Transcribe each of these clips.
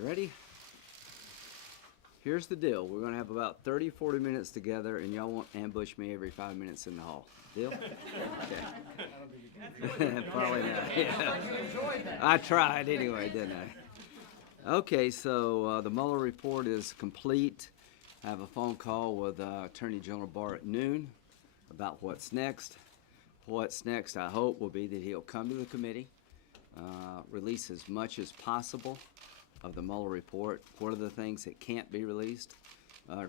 You ready? Here's the deal. We're going to have about 30, 40 minutes together, and y'all won't ambush me every 5 minutes in the hall. Deal? Okay. Probably not. Yeah. I tried anyway, didn't I? Okay, so the Mueller report is complete. I have a phone call with Attorney General Barr at noon about what's next. What's next, I hope, will be that he'll come to the committee, release as much as possible of the Mueller report. What are the things that can't be released?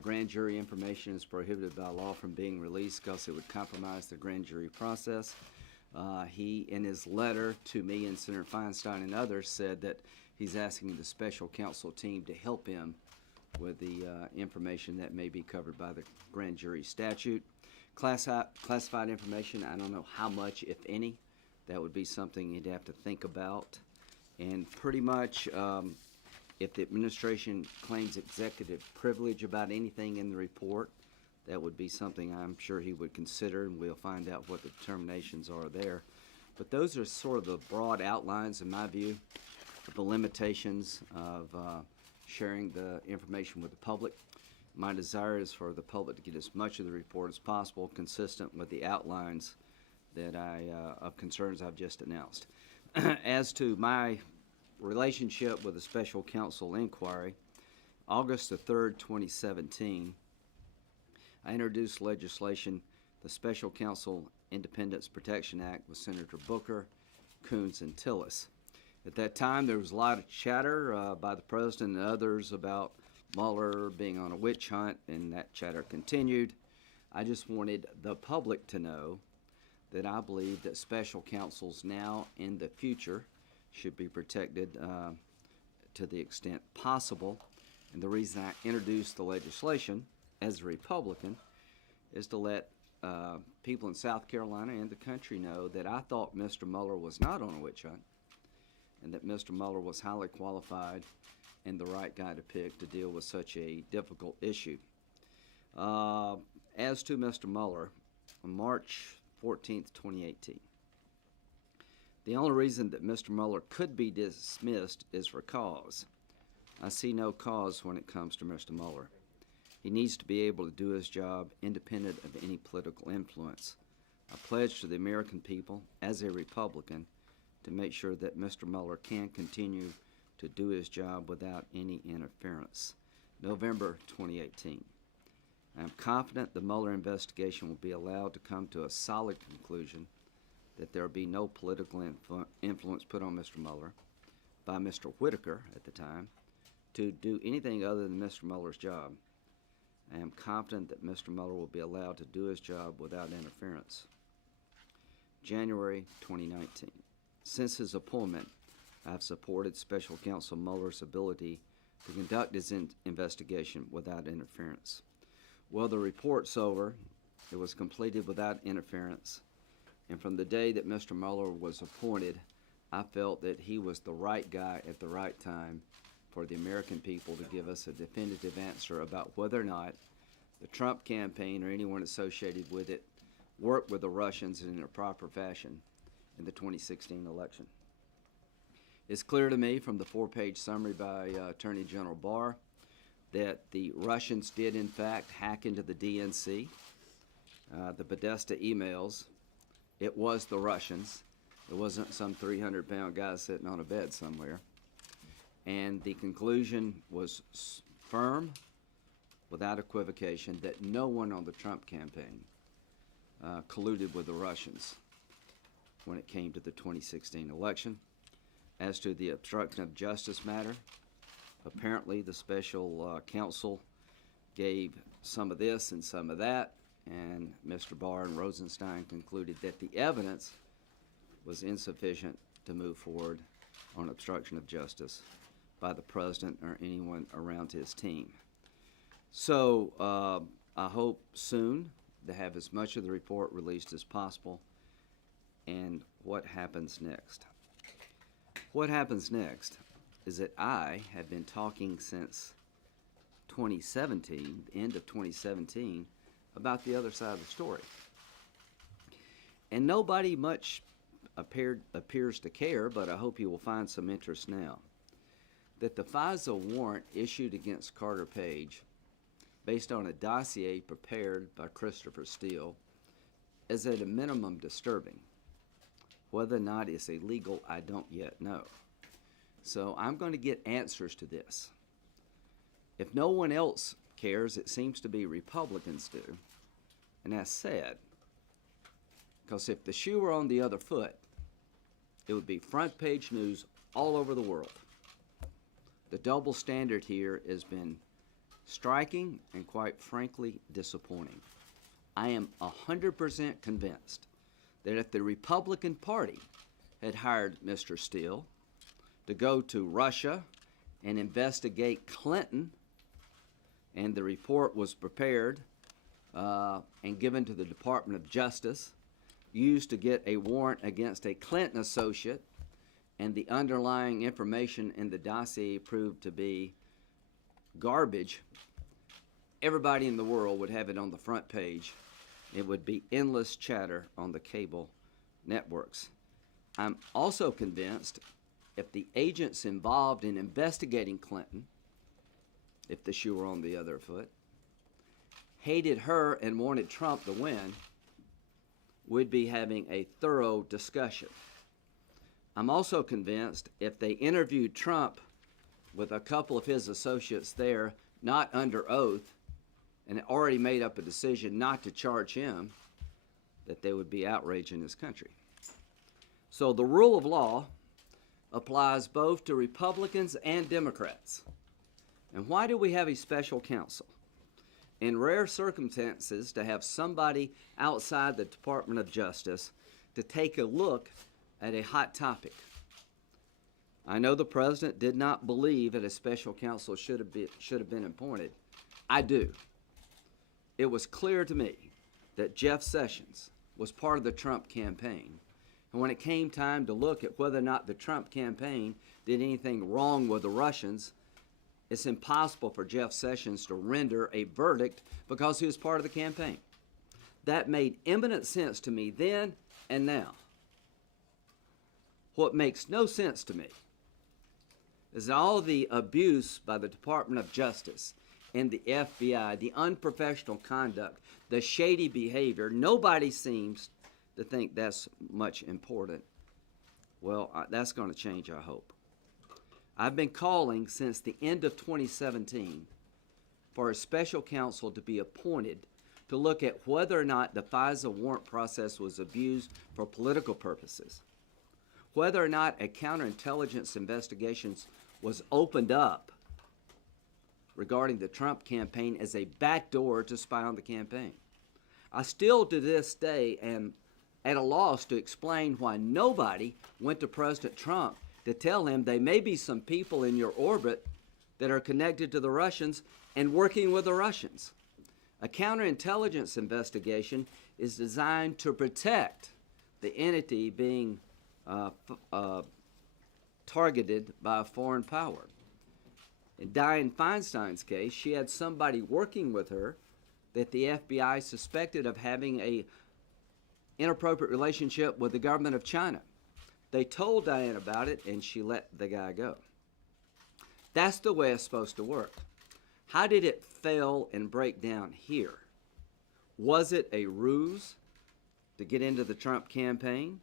Grand jury information is prohibited by law from being released because it would compromise the grand jury process. He, in his letter to me and Senator Feinstein and others, said that he's asking the special counsel team to help him with the information that may be covered by the grand jury statute. Classified information, I don't know how much, if any. That would be something you'd have to think about. And pretty much, if the administration claims executive privilege about anything in the report, that would be something I'm sure he would consider, and we'll find out what the determinations are there. But those are sort of the broad outlines, in my view, of the limitations of sharing the information with the public. My desire is for the public to get as much of the report as possible, consistent with the outlines that of concerns I've just announced. As to my relationship with the special counsel inquiry, August the 3rd, 2017, I introduced legislation, the Special Counsel Independence Protection Act, with Senator Booker, Coons, and Tillis. At that time, there was a lot of chatter by the President and others about Mueller being on a witch hunt, and that chatter continued. I just wanted the public to know that I believe that special counsels now and the future should be protected to the extent possible. And the reason I introduced the legislation as a Republican is to let people in South Carolina and the country know that I thought Mr. Mueller was not on a witch hunt, and that Mr. Mueller was highly qualified and the right guy to pick to deal with such a difficult issue. As to Mr. Mueller, on March 14th, 2018, the only reason that Mr. Mueller could be dismissed is for cause. I see no cause when it comes to Mr. Mueller. He needs to be able to do his job independent of any political influence. I pledge to the American people, as a Republican, to make sure that Mr. Mueller can continue to do his job without any interference. November 2018. I am confident the Mueller investigation will be allowed to come to a solid conclusion, that there will be no political influence put on Mr. Mueller by Mr. Whitaker at the time to do anything other than Mr. Mueller's job. I am confident that Mr. Mueller will be allowed to do his job without interference. January 2019. Since his appointment, I have supported Special Counsel Mueller's ability to conduct his investigation without interference. Well, the report's over. It was completed without interference. And from the day that Mr. Mueller was appointed, I felt that he was the right guy at the right time for the American people to give us a definitive answer about whether or not the Trump campaign or anyone associated with it worked with the Russians in a proper fashion in the 2016 election. It's clear to me from the 4-page summary by Attorney General Barr that the Russians did in fact hack into the DNC. The Podesta emails, it was the Russians. It wasn't some 300-pound guy sitting on a bed somewhere. And the conclusion was firm, without equivocation, that no one on the Trump campaign colluded with the Russians when it came to the 2016 election. As to the obstruction of justice matter, apparently the special counsel gave some of this and some of that, and Mr. Barr and Rosenstein concluded that the evidence was insufficient to move forward on obstruction of justice by the president or anyone around his team. So I hope soon to have as much of the report released as possible. And what happens next? What happens next is that I have been talking since 2017, the end of 2017, about the other side of the story. And nobody much appears to care, but I hope you will find some interest now. that the FISA warrant issued against Carter Page, based on a dossier prepared by Christopher Steele, is at a minimum disturbing. Whether or not it's illegal, I don't yet know. So I'm going to get answers to this. If no one else cares, it seems to be Republicans do. And that's sad, because if the shoe were on the other foot, it would be front page news all over the world. The double standard here has been striking and, quite frankly, disappointing. I am 100% convinced that if the Republican Party had hired Mr. Steele to go to Russia and investigate Clinton, and the report was prepared and given to the Department of Justice, used to get a warrant against a Clinton associate, and the underlying information in the dossier proved to be garbage, everybody in the world would have it on the front page. It would be endless chatter on the cable networks. I'm also convinced if the agents involved in investigating Clinton, if the shoe were on the other foot, hated her and wanted Trump to win, we'd be having a thorough discussion. I'm also convinced if they interviewed Trump with a couple of his associates there, not under oath, and had already made up a decision not to charge him, that they would be outraged in this country. So the rule of law applies both to Republicans and Democrats. And why do we have a special counsel? In rare circumstances, to have somebody outside the Department of Justice to take a look at a hot topic. I know the president did not believe that a special counsel should have been appointed. I do. It was clear to me that Jeff Sessions was part of the Trump campaign. And when it came time to look at whether or not the Trump campaign did anything wrong with the Russians, it's impossible for Jeff Sessions to render a verdict because he was part of the campaign. That made eminent sense to me then and now. What makes no sense to me is all the abuse by the Department of Justice and the FBI, the unprofessional conduct, the shady behavior. Nobody seems to think that's much important. Well, that's going to change, I hope. I've been calling since the end of 2017 for a special counsel to be appointed to look at whether or not the FISA warrant process was abused for political purposes, whether or not a counterintelligence investigation was opened up regarding the Trump campaign as a backdoor to spy on the campaign. I still to this day am at a loss to explain why nobody went to President Trump to tell him there may be some people in your orbit that are connected to the Russians and working with the Russians. A counterintelligence investigation is designed to protect the entity being targeted by a foreign power. In Dianne Feinstein's case, she had somebody working with her that the FBI suspected of having a inappropriate relationship with the government of China. They told Dianne about it, and she let the guy go. That's the way it's supposed to work. How did it fail and break down here? Was it a ruse to get into the Trump campaign?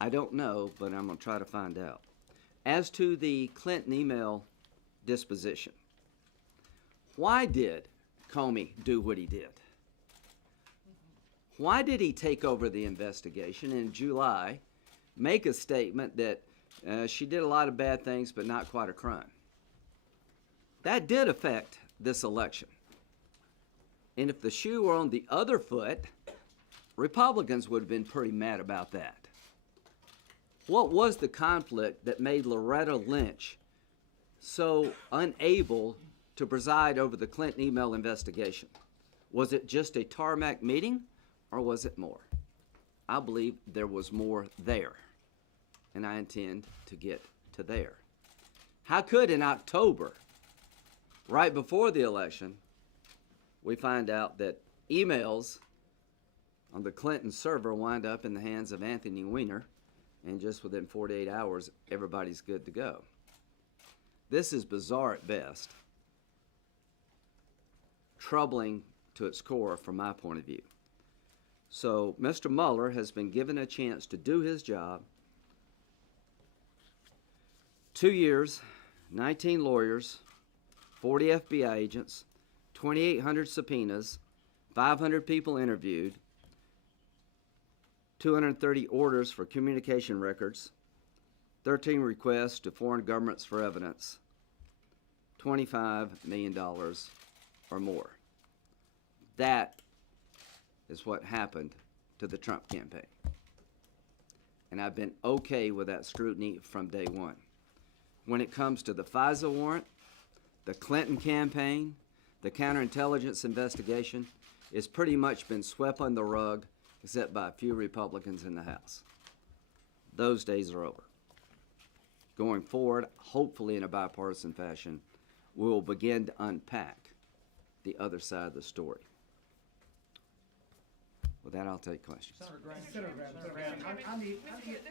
I don't know, but I'm going to try to find out. As to the Clinton email disposition, why did Comey do what he did? Why did he take over the investigation in July, make a statement that she did a lot of bad things but not quite a crime? That did affect this election. And if the shoe were on the other foot, Republicans would have been pretty mad about that. What was the conflict that made Loretta Lynch so unable to preside over the Clinton email investigation? Was it just a tarmac meeting, or was it more? I believe there was more there, and I intend to get to there. How could in October, right before the election, we find out that emails on the Clinton server wind up in the hands of Anthony Weiner, and just within 48 hours, everybody's good to go? This is bizarre at best, troubling to its core from my point of view. So Mr. Mueller has been given a chance to do his job. 2 years, 19 lawyers, 40 FBI agents, 2,800 subpoenas, 500 people interviewed, 230 orders for communication records, 13 requests to foreign governments for evidence, $25 million or more. That is what happened to the Trump campaign. And I've been okay with that scrutiny from day one. When it comes to the FISA warrant, the Clinton campaign, the counterintelligence investigation, it's pretty much been swept under the rug except by a few Republicans in the House. Those days are over. Going forward, hopefully in a bipartisan fashion, we will begin to unpack the other side of the story. With that, I'll take questions. Senator Graham. The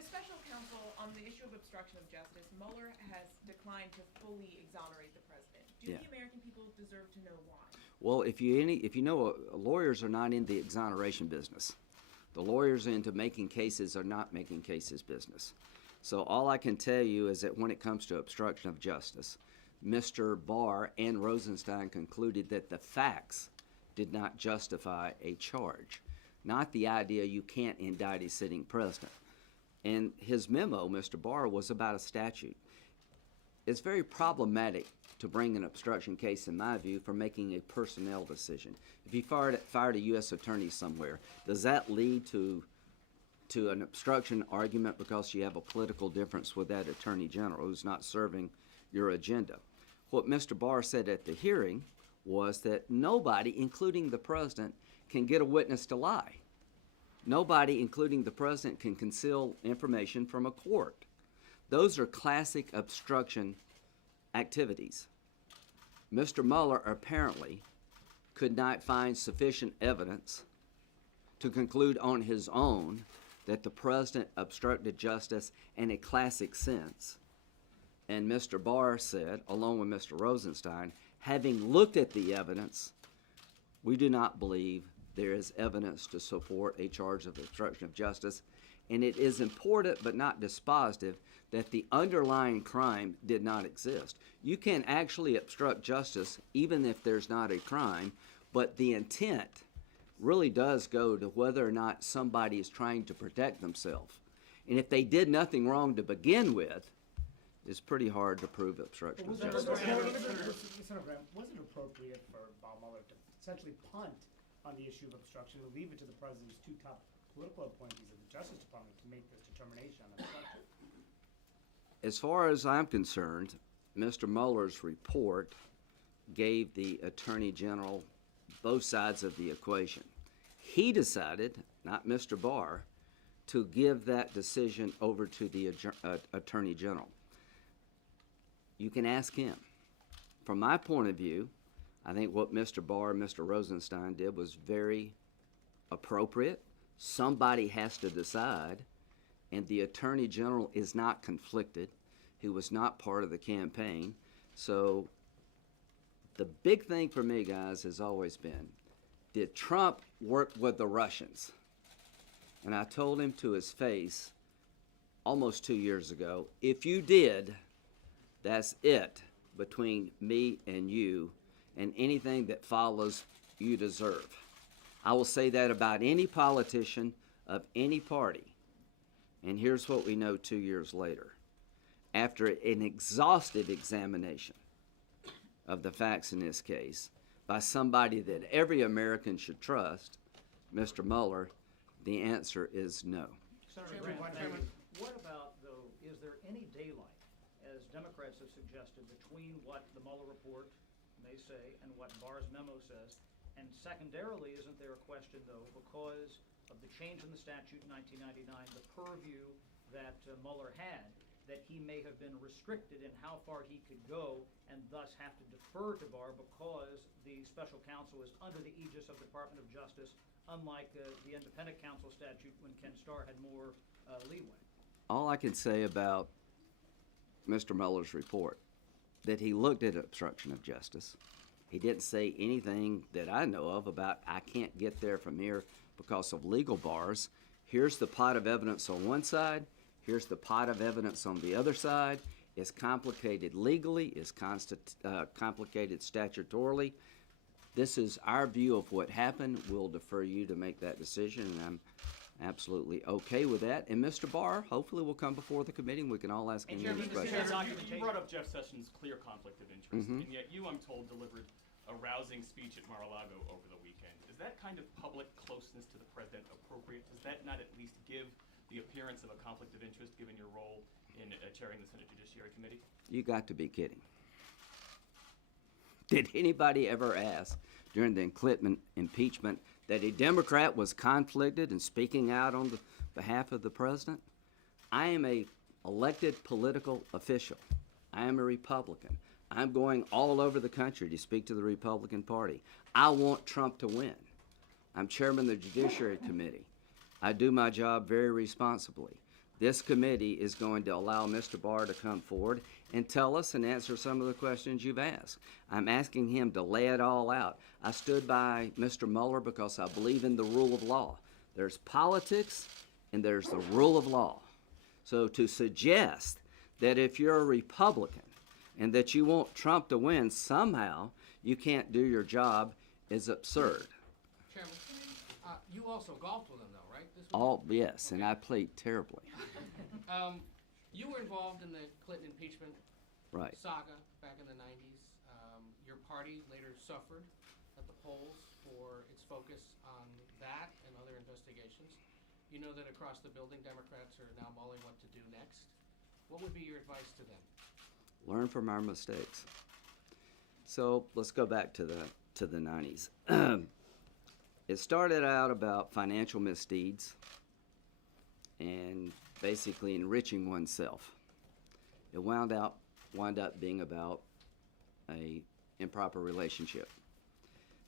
special counsel on the issue of obstruction of justice, Mueller has declined to fully exonerate the president. Do the American people deserve to know why? Well, if you know, lawyers are not in the exoneration business. The lawyers into making cases are not making cases business. So all I can tell you is that when it comes to obstruction of justice, Mr. Barr and Rosenstein concluded that the facts did not justify a charge, not the idea you can't indict a sitting president. And his memo, Mr. Barr, was about a statute. It's very problematic to bring an obstruction case, in my view, for making a personnel decision. If you fired a U.S. attorney somewhere, does that lead to an obstruction argument because you have a political difference with that attorney general who's not serving your agenda? What Mr. Barr said at the hearing was that nobody, including the president, can get a witness to lie. Nobody, including the president, can conceal information from a court. Those are classic obstruction activities. Mr. Mueller apparently could not find sufficient evidence to conclude on his own that the president obstructed justice in a classic sense. And Mr. Barr said, along with Mr. Rosenstein, having looked at the evidence, we do not believe there is evidence to support a charge of obstruction of justice. And it is important but not dispositive that the underlying crime did not exist. You can actually obstruct justice even if there's not a crime, but the intent really does go to whether or not somebody is trying to protect themselves. And if they did nothing wrong to begin with, it's pretty hard to prove obstruction of justice. Senator Graham, was it appropriate for Bob Mueller to essentially punt on the issue of obstruction and leave it to the president's two top political appointees of the Justice Department to make this determination on obstruction? As far as I'm concerned, Mr. Mueller's report gave the Attorney General both sides of the equation. He decided, not Mr. Barr, to give that decision over to the Attorney General. You can ask him. From my point of view, I think what Mr. Barr and Mr. Rosenstein did was very appropriate. Somebody has to decide, and the Attorney General is not conflicted. He was not part of the campaign. So the big thing for me, guys, has always been, did Trump work with the Russians? And I told him to his face almost 2 years ago, if you did, that's it between me and you, and anything that follows, you deserve. I will say that about any politician of any party. And here's what we know 2 years later. After an exhaustive examination of the facts in this case by somebody that every American should trust, Mr. Mueller, the answer is no. Senator Graham, what about, though, is there any daylight, as Democrats have suggested, between what the Mueller report may say and what Barr's memo says? And secondarily, isn't there a question, though, because of the change in the statute in 1999, the purview that Mueller had, that he may have been restricted in how far he could go and thus have to defer to Barr because the special counsel is under the aegis of the Department of Justice, unlike the independent counsel statute when Ken Starr had more leeway? All I can say about Mr. Mueller's report that he looked at obstruction of justice. He didn't say anything that I know of about I can't get there from here because of legal bars. Here's the pot of evidence on one side. Here's the pot of evidence on the other side. It's complicated legally. It's complicated statutorily. This is our view of what happened. We'll defer you to make that decision, and I'm absolutely okay with that. And Mr. Barr, hopefully, will come before the committee, and we can all ask him Chairman, these Mr. questions. Chairman, You brought up Jeff Sessions' clear conflict of interest, and yet you, I'm told, delivered a rousing speech at Mar-a-Lago over the weekend. Is that kind of public closeness to the president appropriate? Does that not at least give the appearance of a conflict of interest, given your role in chairing the Senate Judiciary Committee? You got to be kidding. Did anybody ever ask during the Clinton impeachment that a Democrat was conflicted and speaking out on the behalf of the president? I am a elected political official. I am a Republican. I'm going all over the country to speak to the Republican Party. I want Trump to win. I'm chairman of the Judiciary Committee. I do my job very responsibly. This committee is going to allow Mr. Barr to come forward and tell us and answer some of the questions you've asked. I'm asking him to lay it all out. I stood by Mr. Mueller because I believe in the rule of law. There's politics and there's the rule of law. So to suggest that if you're a Republican and that you want Trump to win, somehow you can't do your job is absurd. Chairman, you also golfed with him, though, right? This All yes, and I played terribly. You were involved in the Clinton impeachment Right. saga back in the 90s. Your party later suffered at the polls for its focus on that and other investigations. You know that across the building, Democrats are now mulling what to do next. What would be your advice to them? Learn from our mistakes. So let's go back to the 90s. It started out about financial misdeeds and basically enriching oneself. It wound up being about a improper relationship.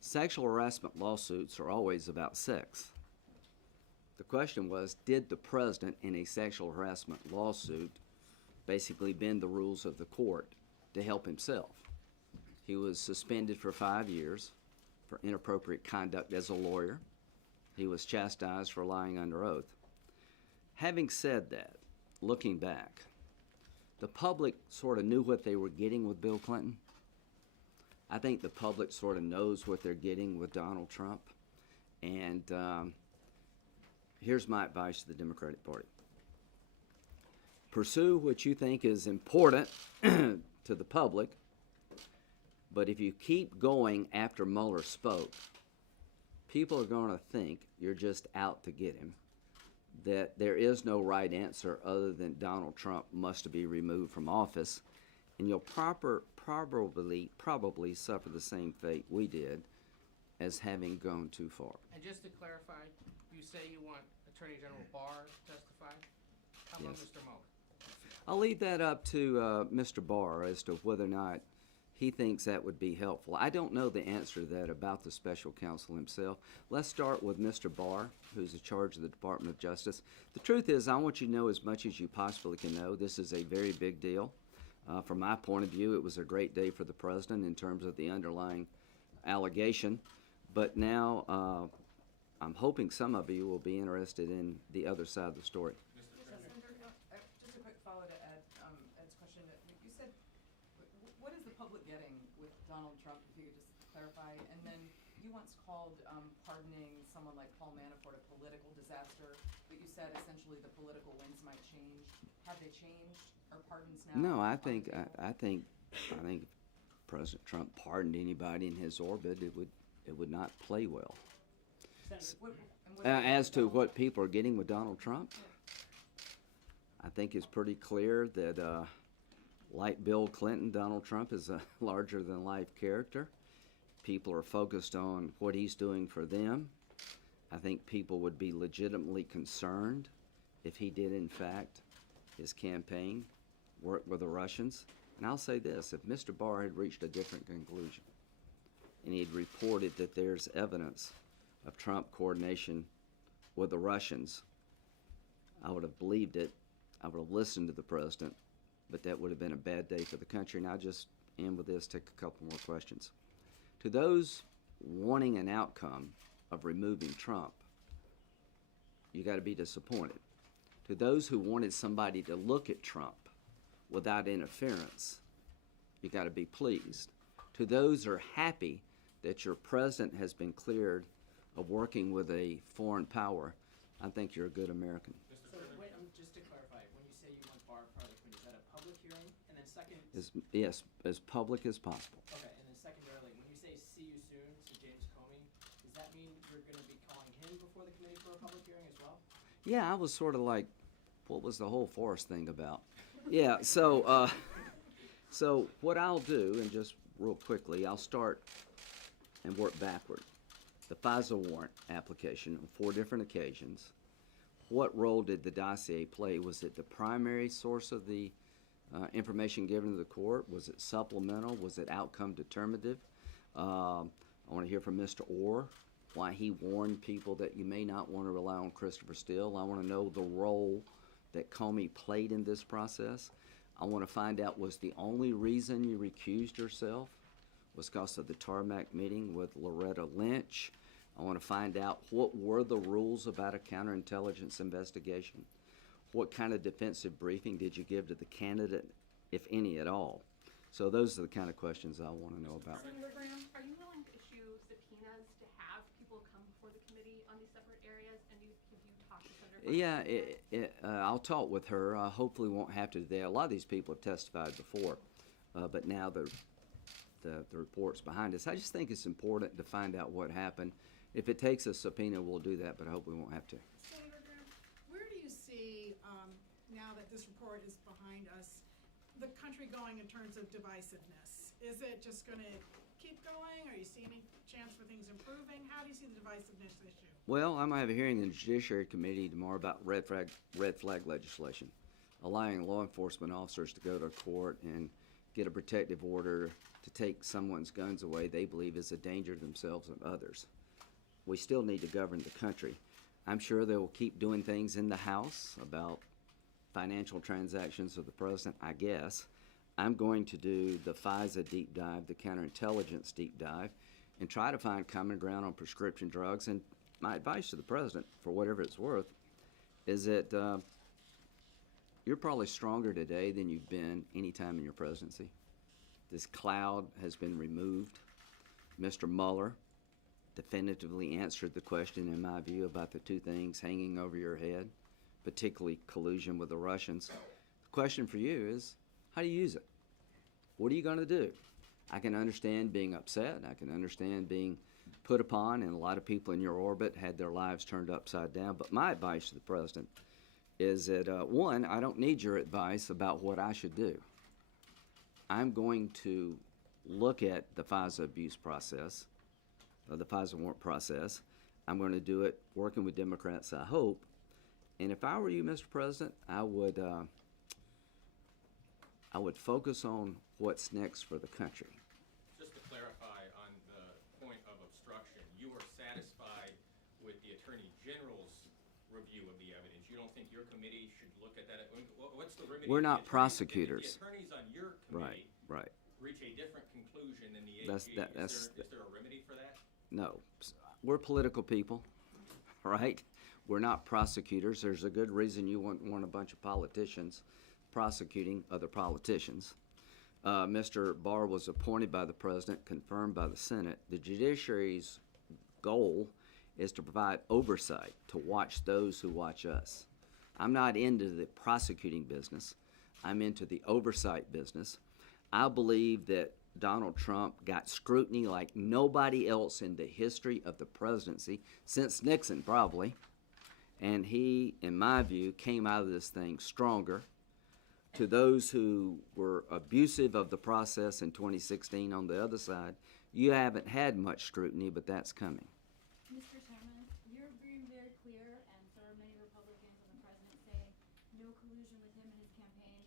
Sexual harassment lawsuits are always about sex. The question was, did the president in a sexual harassment lawsuit basically bend the rules of the court to help himself? He was suspended for 5 years for inappropriate conduct as a lawyer. He was chastised for lying under oath. Having said that, looking back, the public sort of knew what they were getting with Bill Clinton. I think the public sort of knows what they're getting with Donald Trump. And here's my advice to the Democratic Party. Pursue what you think is important to the public, but if you keep going after Mueller spoke, people are going to think you're just out to get him, that there is no right answer other than Donald Trump must be removed from office, and you'll probably suffer the same fate we did as having gone too far. And just to clarify, you say you want Attorney General Barr to testify? How about Yes. Mr. Mueller? I'll leave that up to Mr. Barr as to whether or not he thinks that would be helpful. I don't know the answer to that about the special counsel himself. Let's start with Mr. Barr, who's in charge of the Department of Justice. The truth is, I want you to know as much as you possibly can know. This is a very big deal. From my point of view, it was a great day for the president in terms of the underlying allegation. But now I'm hoping some of you will be interested in the other side of the story. Just a quick follow to Ed's question. You said, what is the public getting with Donald Trump, if you could just clarify? And then you once called pardoning someone like Paul Manafort a political disaster, but you said essentially the political winds might change. Have they changed? Are pardons now? No, I on the think table? I think if President Trump pardoned anybody in his orbit, it would not play well. As to what people are getting with Donald Trump, I think it's pretty clear that, like Bill Clinton, Donald Trump is a larger-than-life character. People are focused on what he's doing for them. I think people would be legitimately concerned if he did, in fact, his campaign work with the Russians. And I'll say this, if Mr. Barr had reached a different conclusion and he had reported that there's evidence of Trump coordination with the Russians, I would have believed it. I would have listened to the president, but that would have been a bad day for the country. And I just end with this, take a couple more questions. To those wanting an outcome of removing Trump, you got to be disappointed. To those who wanted somebody to look at Trump without interference, you got to be pleased. To those who are happy that your president has been cleared of working with a foreign power, I think you're a good American. So wait, just to clarify, when you say you want Barr part of the committee, is that a public hearing? And then second, Yes, as public as possible. okay, and then secondarily, when you say see you soon to James Comey, does that mean you're gonna be calling him before the committee for a public hearing as well? Yeah, I was sort of like, what was the whole Forrest thing about? Yeah, so what I'll do, and just real quickly, I'll start and work backward. The FISA warrant application on 4 different occasions. What role did the dossier play? Was it the primary source of the information given to the court? Was it supplemental? Was it outcome determinative? I want to hear from Mr. Orr, why he warned people that you may not want to rely on Christopher Steele. I want to know the role that Comey played in this process. I want to find out, was the only reason you recused yourself was because of the tarmac meeting with Loretta Lynch? I want to find out, what were the rules about a counterintelligence investigation? What kind of defensive briefing did you give to the candidate, if any at all? So those are the kind of questions I want to know about. Senator Graham, are you willing to issue subpoenas to have people come before the committee on these separate areas? And have you talked to Senator? Yeah, I'll talk with her. Hopefully won't have to today. A lot of these people have testified before, but now the report's behind us. I just think it's important to find out what happened. If it takes a subpoena, we'll do that, but I hope we won't have to. Senator Graham, where do you see, now that this report is behind us, the country going in terms of divisiveness? Is it just going to keep going? Are you seeing any chance for things improving? How do you see the divisiveness issue? Well, I'm going to have a hearing in the Judiciary Committee tomorrow about red flag legislation, allowing law enforcement officers to go to court and get a protective order to take someone's guns away they believe is a danger to themselves and others. We still need to govern the country. I'm sure they will keep doing things in the House about financial transactions of the president, I guess. I'm going to do the FISA deep dive, the counterintelligence deep dive, and try to find common ground on prescription drugs. And my advice to the president, for whatever it's worth, is that you're probably stronger today than you've been any time in your presidency. This cloud has been removed. Mr. Mueller definitively answered the question, in my view, about the 2 things hanging over your head, particularly collusion with the Russians. The question for you is, how do you use it? What are you going to do? I can understand being upset. I can understand being put upon, and a lot of people in your orbit had their lives turned upside down. But my advice to the president is that, 1, I don't need your advice about what I should do. I'm going to look at the FISA abuse process, the FISA warrant process. I'm going to do it working with Democrats, I hope. And if I were you, Mr. President, I would focus on what's next for the country. Just to clarify on the point of obstruction, you are satisfied with the Attorney General's review of the evidence. You don't think your committee should look at that? What's the remedy? We're if the not attorneys- prosecutors. If the attorneys on your committee Right. reach a different conclusion than the That's- AG, that- is there a remedy for that? No. We're political people, right? We're not prosecutors. There's a good reason you want a bunch of politicians prosecuting other politicians. Mr. Barr was appointed by the president, confirmed by the Senate. The judiciary's goal is to provide oversight, to watch those who watch us. I'm not into the prosecuting business. I'm into the oversight business. I believe that Donald Trump got scrutiny like nobody else in the history of the presidency, since Nixon probably. And he, in my view, came out of this thing stronger. To those who were abusive of the process in 2016 on the other side, you haven't had much scrutiny, but that's coming. Mr. Chairman, you're being very clear, and so are many Republicans and the president saying no collusion with him and his campaign.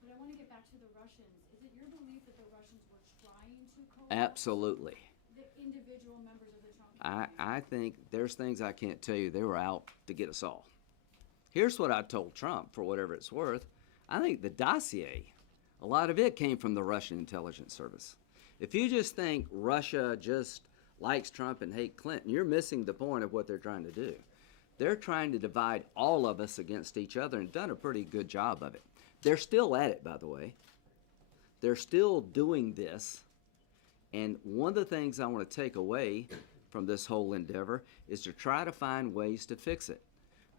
But I want to get back to the Russians. Is it your belief that the Russians were trying to coerce Absolutely. the individual members of the Trump campaign? I think there's things I can't tell you. They were out to get us all. Here's what I told Trump, for whatever it's worth. I think the dossier A lot of it came from the Russian intelligence service. If you just think Russia just likes Trump and hate Clinton, you're missing the point of what they're trying to do. They're trying to divide all of us against each other and done a pretty good job of it. They're still at it, by the way. They're still doing this. And one of the things I want to take away from this whole endeavor is to try to find ways to fix it.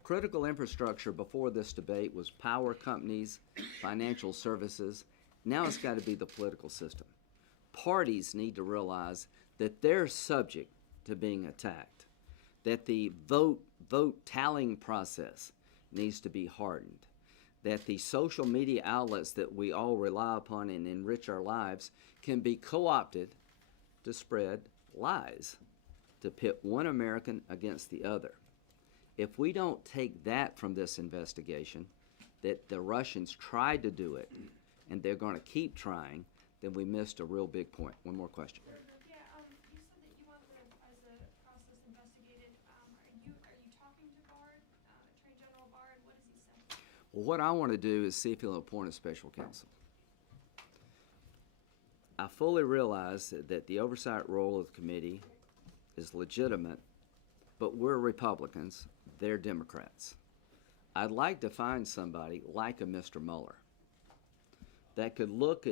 Critical infrastructure before this debate was power companies, financial services. Now it's got to be the political system. Parties need to realize that they're subject to being attacked, that the vote tallying process needs to be hardened, that the social media outlets that we all rely upon and enrich our lives can be co-opted to spread lies, to pit one American against the other. If we don't take that from this investigation, that the Russians tried to do it and they're going to keep trying, then we missed a real big point. One more question. Yeah, you said that you want as a process investigated. Are you talking to Bard, Attorney General Bard? What has he said? Well, what I want to do is see if he'll appoint a special counsel. I fully realize that the oversight role of the committee is legitimate, but we're Republicans, they're Democrats. I'd like to find somebody like a Mr. Mueller that could look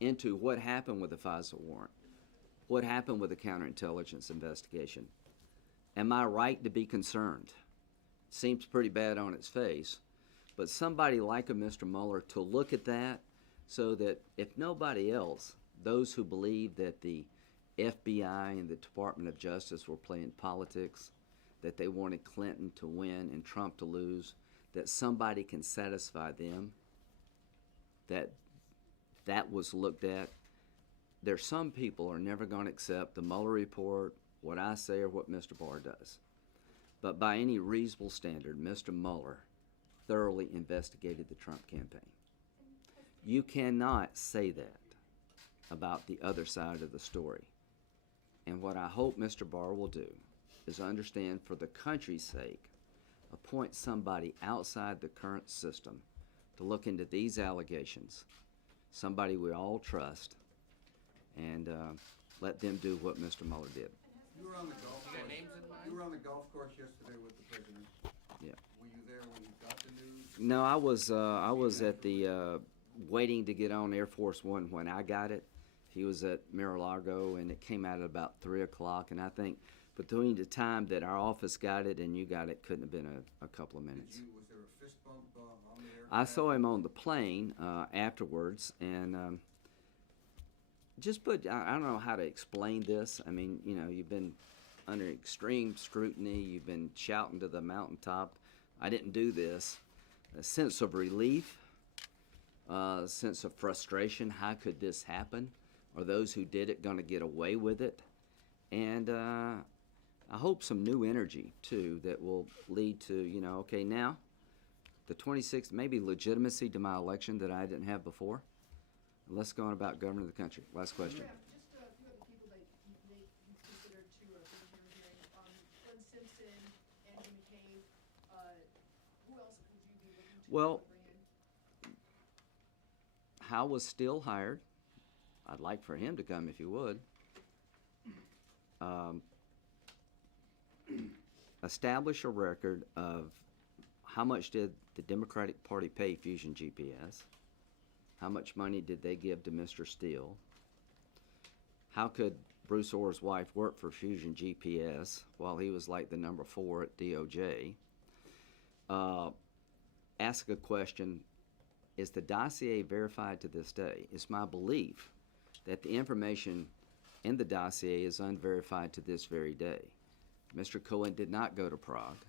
into what happened with the FISA warrant, what happened with the counterintelligence investigation. Am I right to be concerned? Seems pretty bad on its face, but somebody like a Mr. Mueller to look at that so that if nobody else, those who believe that the FBI and the Department of Justice were playing politics, that they wanted Clinton to win and Trump to lose, that somebody can satisfy them, that was looked at. There's some people are never going to accept the Mueller report, what I say, or what Mr. Barr does. But by any reasonable standard, Mr. Mueller thoroughly investigated the Trump campaign. You cannot say that about the other side of the story. And what I hope Mr. Barr will do is understand, for the country's sake, appoint somebody outside the current system to look into these allegations, somebody we all trust, and let them do what Mr. Mueller did. You were on the golf You got course. names in mind? You were on the golf course yesterday with the president. Yeah. Were you there when you got the news? No, I was at the waiting to get on Air Force One when I got it. He was at Mar-a-Lago, and it came out at about 3 o'clock. And I think between the time that our office got it and you got it, couldn't have been a couple of minutes. Was there a fist bump on the aircraft? I saw him on the plane afterwards, and I don't know how to explain this. I mean, you know, you've been under extreme scrutiny. You've been shouting to the mountaintop. I didn't do this. A sense of relief, a sense of frustration. How could this happen? Are those who did it going to get away with it? And I hope some new energy, too, that will lead to, you know, okay, now the 26th, maybe legitimacy to my election that I didn't have before. Let's go on about governing the country. Last question. Just a few other people that you considered to bring here hearing. Glenn Simpson, Andrew McCabe. Who else would you be looking to Well, bring in? Howe was still hired. I'd like for him to come if you would. Establish a record of how much did the Democratic Party pay Fusion GPS? How much money did they give to Mr. Steele? How could Bruce Orr's wife work for Fusion GPS while he was like the number 4 at DOJ? Ask a question, is the dossier verified to this day? It's my belief that the information in the dossier is unverified to this very day. Mr. Cohen did not go to Prague.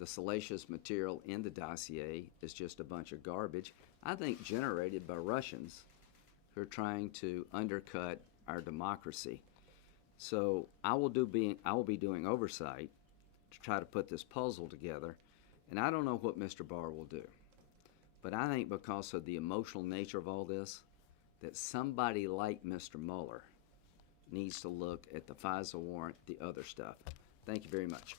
The salacious material in the dossier is just a bunch of garbage, I think generated by Russians who are trying to undercut our democracy. So I will be doing oversight to try to put this puzzle together, and I don't know what Mr. Barr will do. But I think because of the emotional nature of all this, that somebody like Mr. Mueller needs to look at the FISA warrant, the other stuff. Thank you very much.